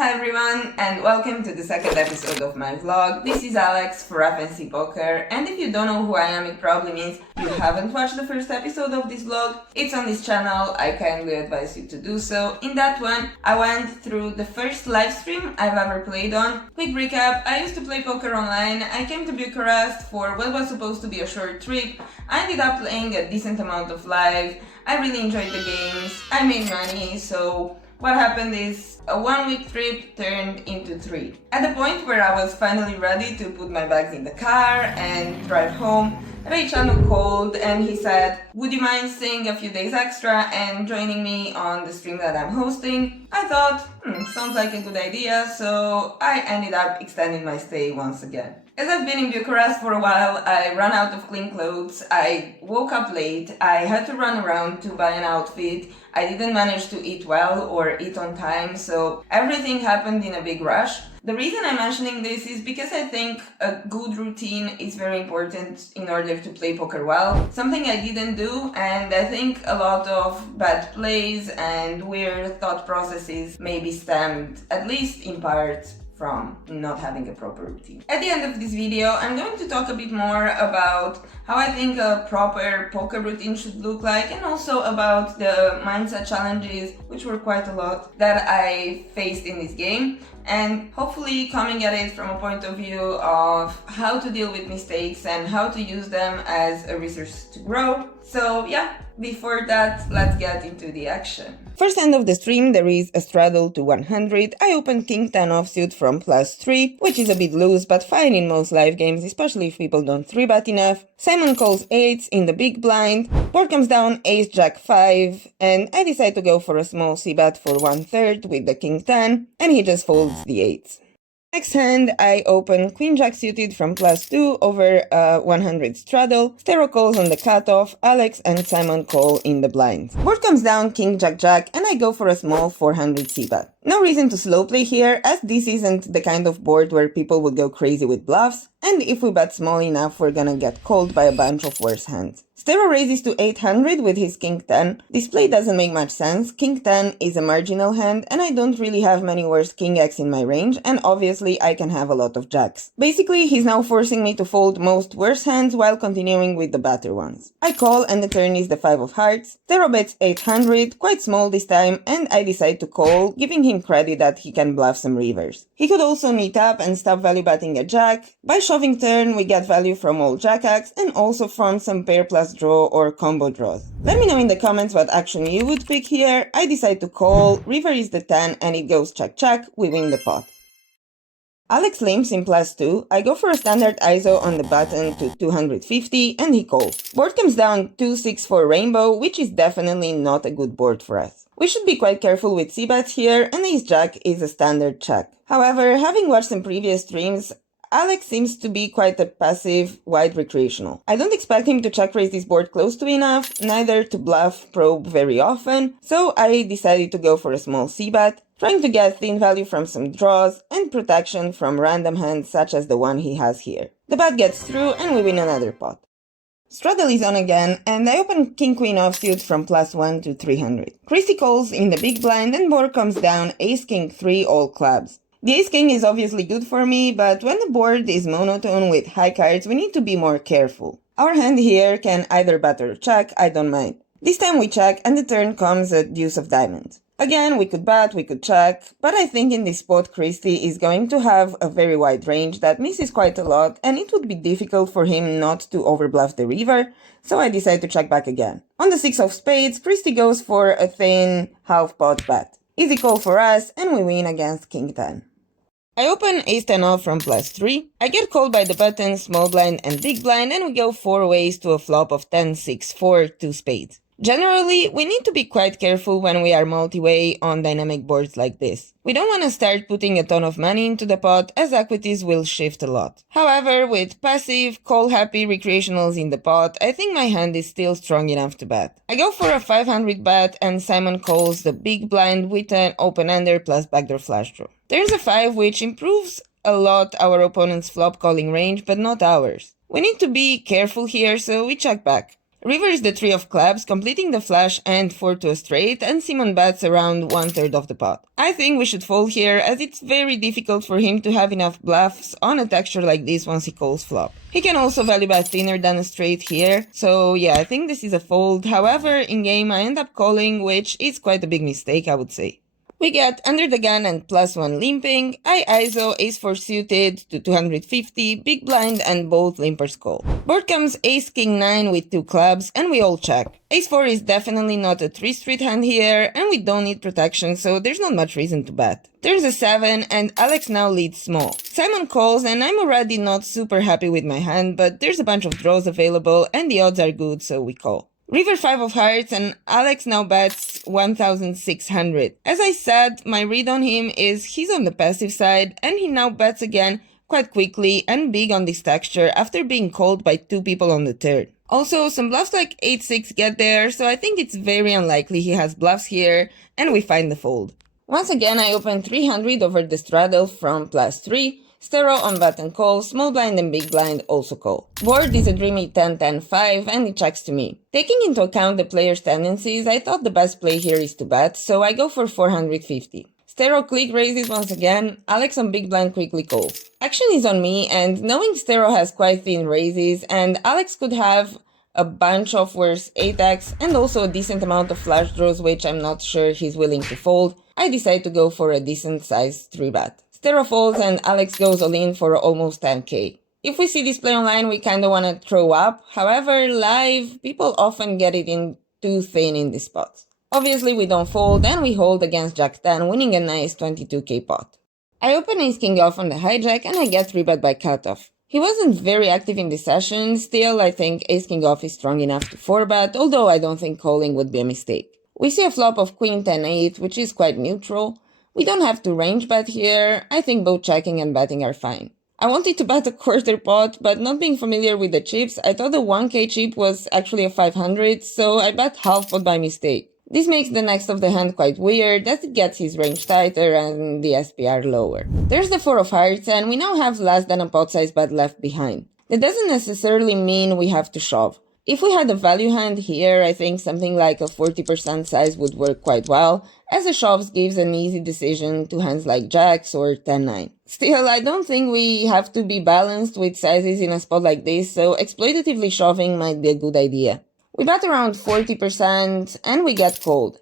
Hi everyone, and welcome to the second episode of my vlog. This is Alex for FNC Poker, and if you don't know who I am, it probably means you haven't watched the first episode of this vlog. It's on this channel, I kindly advise you to do so. In that one, I went through the first live stream I've ever played on. Quick recap, I used to play poker online. I came to Bucharest for what was supposed to be a short trip. I ended up playing a decent amount of live. I really enjoyed the games, I made money, so what happened is a 1-week trip turned into 3. At the point where I was finally ready to put my bags in the car and drive home, Raiceanu called and he said, would you mind staying a few days extra and joining me on the stream that I'm hosting? I thought, sounds like a good idea, so I ended up extending my stay once again. As I've been in Bucharest for a while, I ran out of clean clothes, I woke up late, I had to run around to buy an outfit, I didn't manage to eat well or eat on time, so everything happened in a big rush. The reason I'm mentioning this is because I think a good routine is very important in order to play poker well. Something I didn't do, and I think a lot of bad plays and weird thought processes may be stemmed, at least in part, from not having a proper routine. At the end of this video, I'm going to talk a bit more about how I think a proper poker routine should look like, and also about the mindset challenges, which were quite a lot, that I faced in this game, and hopefully coming at it from a point of view of how to deal with mistakes and how to use them as a resource to grow. So yeah, before that, let's get into the action. First end of the stream, there is a straddle to 100. I opened King 10 offsuit from +3, which is a bit loose, but fine in most live games, especially if people don't 3-bet enough. Simon calls 8s in the big blind. Board comes down Ace Jack 5, and I decide to go for a small c-bet for 1/3 with the King 10, and he just folds the 8s. Next hand, I open Queen Jack suited from +2 over a 100 straddle. Stero calls on the cutoff, Alex and Simon call in the blinds. Board comes down King Jack Jack, and I go for a small 400 c-bet. No reason to slow play here, as this isn't the kind of board where people would go crazy with bluffs, and if we bet small enough, we're gonna get called by a bunch of worse hands. Stero raises to 800 with his King 10. This play doesn't make much sense. King 10 is a marginal hand, and I don't really have many worse King X in my range, and obviously I can have a lot of jacks. Basically, he's now forcing me to fold most worse hands while continuing with the better ones. I call, and the turn is the 5 of hearts. Stero bets 800, quite small this time, and I decide to call, giving him credit that he can bluff some rivers. He could also meet up and stop value betting a jack. By shoving turn, we get value from all jack-X and also from some pair plus draw or combo draws. Let me know in the comments what action you would pick here. I decide to call, river is the 10 and it goes check-check, we win the pot. Alex limps in +2, I go for a standard ISO on the button to 250 and he calls. Board comes down 2-6 for rainbow, which is definitely not a good board for us. We should be quite careful with c-bets here, and ace-jack is a standard check. However, having watched some previous streams, Alex seems to be quite a passive, wide recreational. I don't expect him to check raise this board close to enough, neither to bluff probe very often, so I decided to go for a small c-bet, trying to get thin value from some draws and protection from random hands such as the one he has here. The bet gets through and we win another pot. Straddle is on again, and I open King Queen offsuit from +1 to 300. Christy calls in the big blind and board comes down Ace King 3 all clubs. The Ace King is obviously good for me, but when the board is monotone with high cards, we need to be more careful. Our hand here can either bet or check, I don't mind. This time we check, and the turn comes a deuce of diamonds. Again, we could bet, we could check, but I think in this spot Christy is going to have a very wide range that misses quite a lot, and it would be difficult for him not to overbluff the river, so I decide to check back again. On the 6 of spades, Christy goes for a thin half-pot bet. Easy call for us, and we win against King 10. I open Ace 10 off from +3. I get called by the button, small blind and big blind, and we go 4 ways to a flop of 10, 6, 4, 2 spades. Generally, we need to be quite careful when we are multi-way on dynamic boards like this. We don't want to start putting a ton of money into the pot, as equities will shift a lot. However, with passive, call-happy recreationals in the pot, I think my hand is still strong enough to bet. I go for a 500 bet, and Simon calls the big blind with an open-ender plus backdoor flush draw. There's a 5 which improves a lot our opponent's flop calling range, but not ours. We need to be careful here, so we check back. River is the 3 of clubs, completing the flush and 4 to a straight, and Simon bets around 1/3 of the pot. I think we should fold here, as it's very difficult for him to have enough bluffs on a texture like this once he calls flop. He can also value bet thinner than a straight here, so yeah, I think this is a fold. However, in game I end up calling, which is quite a big mistake, I would say. We get under the gun and +1 limping. I ISO ace-4 suited to 250, big blind, and both limpers call. Board comes ace-king-9 with 2 clubs, and we all check. Ace-4 is definitely not a 3-street hand here, and we don't need protection, so there's not much reason to bet. There's a 7, and Alex now leads small. Simon calls, and I'm already not super happy with my hand, but there's a bunch of draws available, and the odds are good, so we call. River 5 of hearts, and Alex now bets 1,600. As I said, my read on him is he's on the passive side, and he now bets again quite quickly and big on this texture after being called by 2 people on the turn. Also, some bluffs like 8-6 get there, so I think it's very unlikely he has bluffs here, and we find the fold. Once again, I open 300 over the straddle from +3, Stero on button call, small blind and big blind also call. Board is a dreamy 10-10-5 and it checks to me. Taking into account the player's tendencies, I thought the best play here is to bet, so I go for 450. Stero click raises once again, Alex on big blind quickly calls. Action is on me, and knowing Stero has quite thin raises and Alex could have a bunch of worse 8x and also a decent amount of flush draws which I'm not sure he's willing to fold, I decide to go for a decent sized 3-bet. Stero folds and Alex goes all in for almost 10k. If we see this play online, we kinda wanna throw up. However, live, people often get it in too thin in these spots. Obviously, we don't fold and we hold against Jack 10, winning a nice 22k pot. I open ace king off on the hijack and I get 3-bet by cutoff. He wasn't very active in this session, still I think ace king off is strong enough to 4-bet, although I don't think calling would be a mistake. We see a flop of queen 10-8, which is quite neutral. We don't have to range bet here, I think both checking and betting are fine. I wanted to bet a quarter pot, but not being familiar with the chips, I thought the 1k chip was actually a 500, so I bet half pot by mistake. This makes the next of the hand quite weird, as it gets his range tighter and the SPR lower. There's the 4 of hearts, and we now have less than a pot size bet left behind. That doesn't necessarily mean we have to shove. If we had a value hand here, I think something like a 40% size would work quite well, as a shove gives an easy decision to hands like jacks or 10-9. Still, I don't think we have to be balanced with sizes in a spot like this, so exploitatively shoving might be a good idea. We bet around 40% and we get called.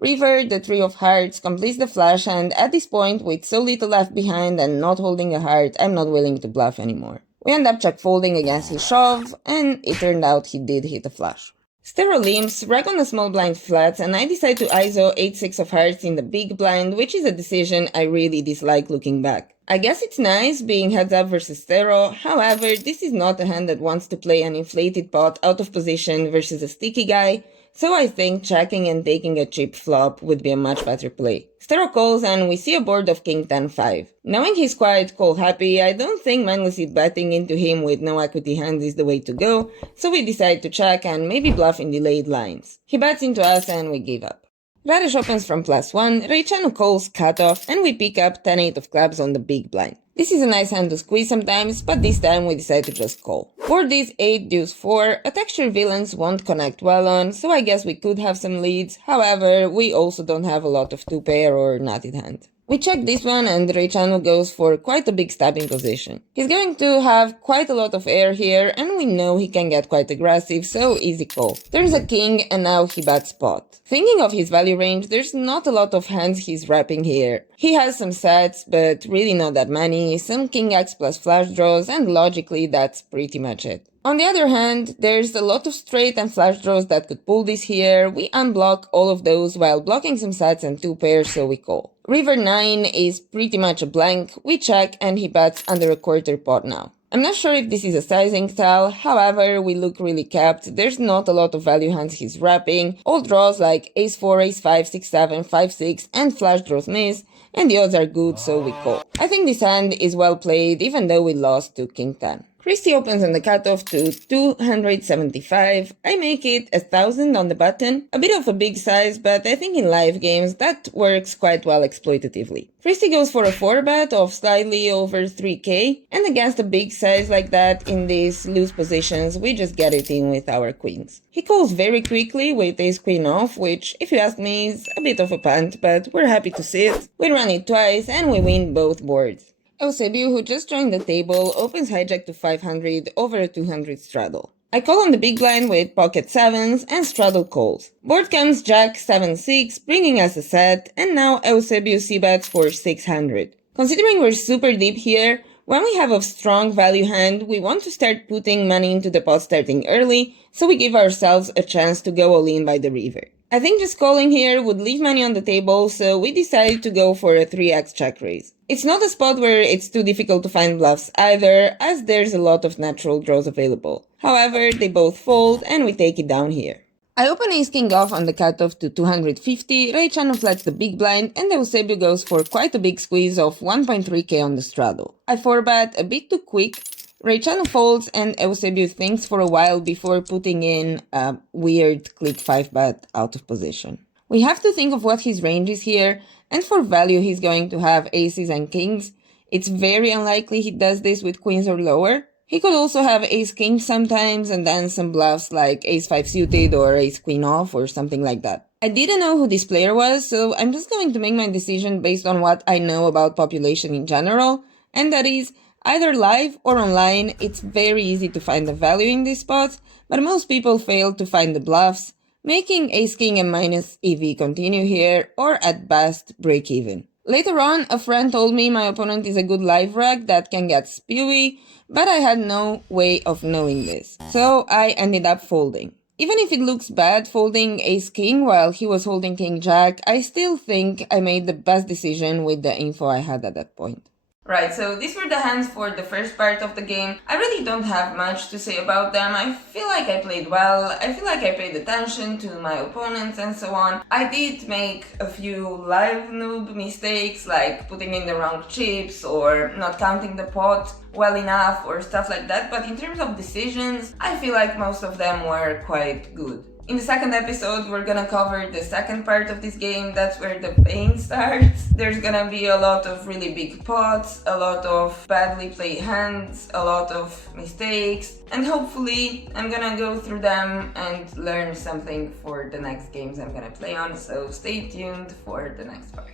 River, the 3 of hearts, completes the flush, and at this point, with so little left behind and not holding a heart, I'm not willing to bluff anymore. We end up check folding against his shove, and it turned out he did hit a flush. Stero limps, rag on a small blind flats, and I decide to ISO 8-6 of hearts in the big blind, which is a decision I really dislike looking back. I guess it's nice being heads up versus Stero, however, this is not a hand that wants to play an inflated pot out of position versus a sticky guy, so I think checking and taking a chip flop would be a much better play. Stero calls and we see a board of king 10-5. Knowing he's quite call happy, I don't think mindlessly betting into him with no equity hands is the way to go, so we decide to check and maybe bluff in delayed lines. He bets into us and we give up. Radish opens from +1, Raiceanu calls cutoff, and we pick up 10-8 of clubs on the big blind. This is a nice hand to squeeze sometimes, but this time we decide to just call. Board is 8 deuce 4, a texture villains won't connect well on, so I guess we could have some leads, however, we also don't have a lot of 2-pair or nutted hand. We check this one and Raiceanu goes for quite a big stabbing position. He's going to have quite a lot of air here and we know he can get quite aggressive, so easy call. There's a king and now he bets pot. Thinking of his value range, there's not a lot of hands he's wrapping here. He has some sets, but really not that many, some king x plus flush draws, and logically that's pretty much it. On the other hand, there's a lot of straight and flush draws that could pull this here. We unblock all of those while blocking some sets and 2 pairs, so we call. River 9 is pretty much a blank, we check and he bets under a quarter pot now. I'm not sure if this is a sizing style, however, we look really capped, there's not a lot of value hands he's wrapping, all draws like ace 4, ace 5, 6, 7, 5, 6 and flush draws miss, and the odds are good, so we call. I think this hand is well played even though we lost to king 10. Christy opens on the cutoff to 275. I make it 1000 on the button. A bit of a big size, but I think in live games that works quite well exploitatively. Christy goes for a 4-bet of slightly over 3k, and against a big size like that in these loose positions, we just get it in with our queens. He calls very quickly with ace-queen off, which, if you ask me, is a bit of a punt, but we're happy to see it. We run it twice, and we win both boards. Eusebio, who just joined the table, opens hijack to 500 over a 200 straddle. I call on the big blind with pocket 7s and straddle calls. Board comes jack 7-6, bringing us a set, and now Eusebio c-bets for 600. Considering we're super deep here, when we have a strong value hand, we want to start putting money into the pot starting early, so we give ourselves a chance to go all in by the river. I think just calling here would leave money on the table, so we decided to go for a 3x check raise. It's not a spot where it's too difficult to find bluffs either, as there's a lot of natural draws available. However, they both fold and we take it down here. I open ace-king off on the cutoff to 250, Raiceanu flats the big blind, and Eusebio goes for quite a big squeeze of 1.3k on the straddle. I 4-bet a bit too quick. Raiceanu folds and Eusebio thinks for a while before putting in a weird click 5-bet out of position. We have to think of what his range is here, and for value he's going to have aces and kings. It's very unlikely he does this with queens or lower. He could also have ace-king sometimes and then some bluffs like ace-5 suited or ace-queen off or something like that. I didn't know who this player was, so I'm just going to make my decision based on what I know about population in general, and that is, either live or online, it's very easy to find the value in these spots, but most people fail to find the bluffs, making ace-king and minus EV continue here, or at best, break even. Later on, a friend told me my opponent is a good live rag that can get spewy, but I had no way of knowing this, so I ended up folding. Even if it looks bad folding ace-king while he was holding king-jack, I still think I made the best decision with the info I had at that point. Right, so these were the hands for the first part of the game. I really don't have much to say about them. I feel like I played well, I feel like I paid attention to my opponents and so on. I did make a few live noob mistakes, like putting in the wrong chips or not counting the pot well enough or stuff like that, but in terms of decisions, I feel like most of them were quite good. In the second episode, we're gonna cover the second part of this game. That's where the pain starts. There's gonna be a lot of really big pots, a lot of badly played hands, a lot of mistakes, and hopefully I'm gonna go through them and learn something for the next games I'm gonna play on, so stay tuned for the next part.